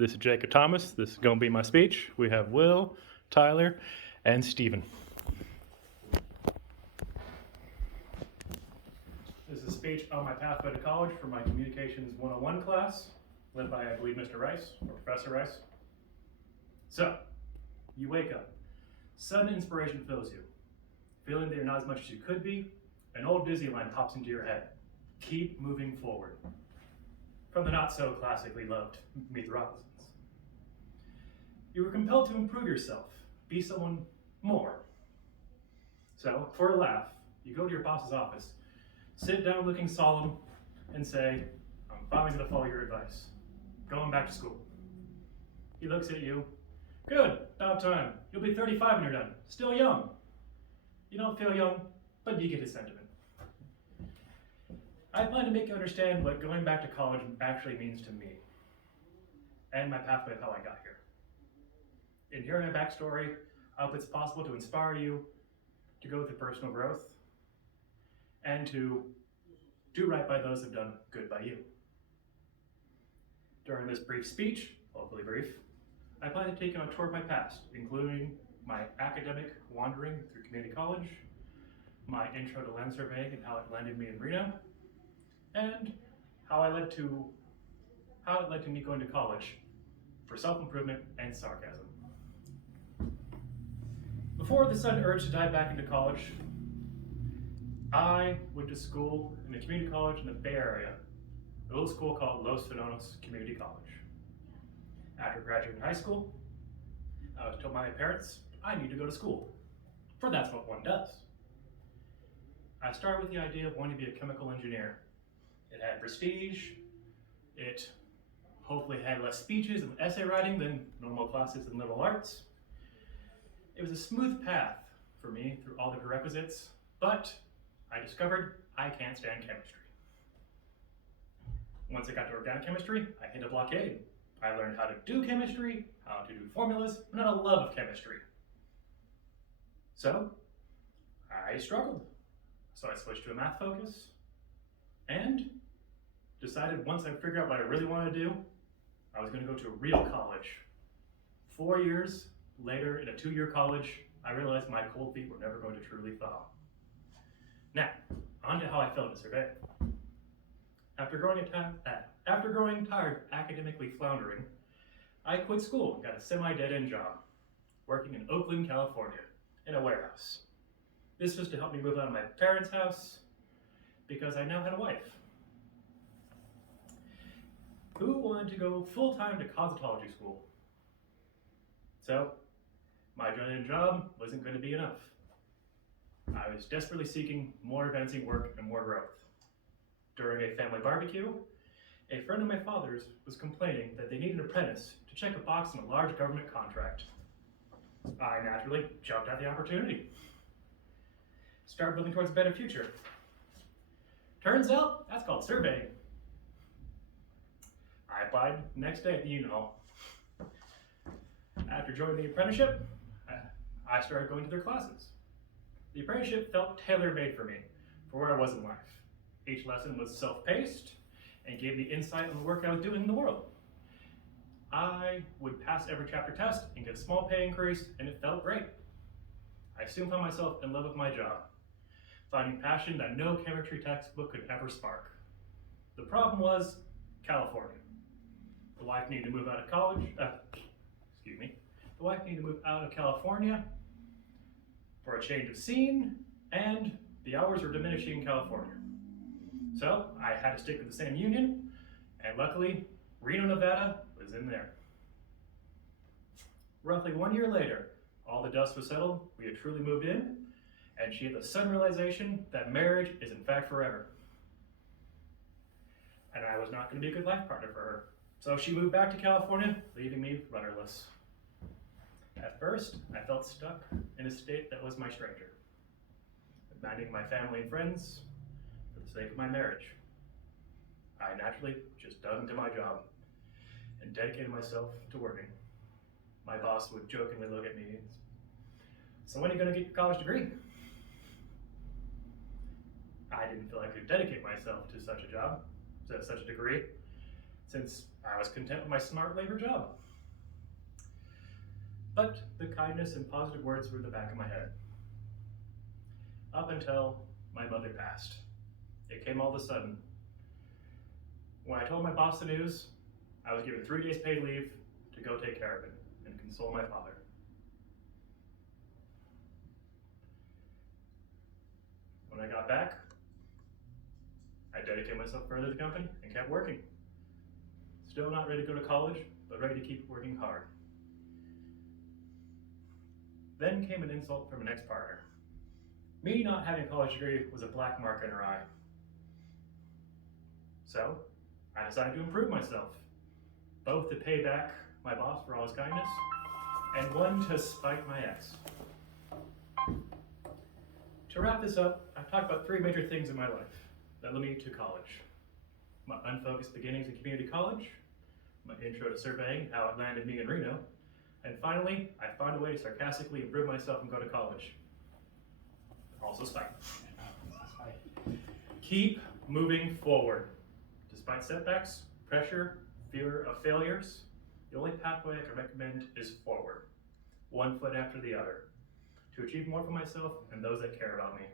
This is Jacob Thomas. This is going to be my speech. We have Will, Tyler, and Steven. This is a speech on my pathway to college for my Communications 101 class, led by, I believe, Mr. Rice, or Professor Rice. So, you wake up. Sudden inspiration fills you. Feeling that you're not as much as you could be, an old Disney line pops into your head. Keep moving forward. From the not so classically loved Meet the Robinsons. You were compelled to improve yourself, be someone more. So, for a laugh, you go to your boss's office, sit down looking solemn, and say, I'm finally going to follow your advice. Going back to school. He looks at you. Good, about time. You'll be 35 when you're done. Still young. You don't feel young, but you get his sentiment. I plan to make you understand what going back to college actually means to me, and my pathway of how I got here. In hearing my backstory, I hope it's possible to inspire you to go through personal growth and to do right by those who've done good by you. During this brief speech, hopefully brief, I plan to take you on a tour of my past, including my academic wandering through community college, my intro to land surveying and how it landed me in Reno, and how it led to me going to college for self-improvement and sarcasm. Before the sudden urge to dive back into college, I went to school in a community college in the Bay Area, a little school called Los Fenonos Community College. After graduating high school, I was told by my parents I need to go to school, for that's what one does. I started with the idea of wanting to be a chemical engineer. It had prestige, it hopefully had less speeches and essay writing than normal classes in liberal arts. It was a smooth path for me through all the prerequisites, but I discovered I can't stand chemistry. Once I got to organic chemistry, I hit a blockade. I learned how to do chemistry, how to do formulas, but not a love of chemistry. So, I struggled. So I switched to a math focus and decided once I figured out what I really wanted to do, I was going to go to a real college. 4 years later, in a 2-year college, I realized my cold feet were never going to truly thaw. Now, on to how I felt at survey. After growing tired academically floundering, I quit school and got a semi-dead-end job, working in Oakland, California, in a warehouse. This was to help me move out of my parents' house because I now had a wife who wanted to go full-time to cosmetology school. So, my dead-end job wasn't going to be enough. I was desperately seeking more advancing work and more growth. During a family barbecue, a friend of my father's was complaining that they needed an apprentice to check a box on a large government contract. I naturally jumped at the opportunity. Start building towards a better future. Turns out, that's called surveying. I applied next day at the Union Hall. After joining the apprenticeship, I started going to their classes. The apprenticeship felt tailor-made for me, for where I was in life. Each lesson was self-paced and gave me insight on the work I was doing in the world. I would pass every chapter test and get a small pay increase, and it felt great. I soon found myself in love with my job, finding passion that no chemistry textbook could ever spark. The problem was California. The wife needed to move out of college. The wife needed to move out of California for a change of scene, and the hours were diminishing in California. So I had to stick with the same union, and luckily, Reno, Nevada was in there. Roughly 1 year later, all the dust was settled, we had truly moved in, and she had the sudden realization that marriage is in fact forever. And I was not going to be a good life partner for her. So she moved back to California, leaving me rudderless. At first, I felt stuck in a state that was my stranger, abandoning my family and friends for the sake of my marriage. I naturally just dug into my job and dedicated myself to working. My boss would jokingly look at me and say, so when are you going to get your college degree? I didn't feel I could dedicate myself to such a job, to such a degree. since I was content with my smart labor job. But the kindness and positive words were in the back of my head. Up until my mother passed. It came all of a sudden. When I told my boss the news, I was given 3 days paid leave to go take care of it and console my father. When I got back, I dedicated myself further to the company and kept working. Still not ready to go to college, but ready to keep working hard. Then came an insult from an ex-partner. Me not having a college degree was a black mark in her eye. So, I decided to improve myself, both to pay back my boss for all his kindness, and one to spite my ex. To wrap this up, I've talked about 3 major things in my life that led me to college. My unfocused beginnings in community college, my intro to surveying, how it landed me in Reno, and finally, I found a way to sarcastically improve myself and go to college. Also spite. Keep moving forward. Despite setbacks, pressure, fear of failures, the only pathway I can recommend is forward, one foot after the other, to achieve more for myself and those that care about me.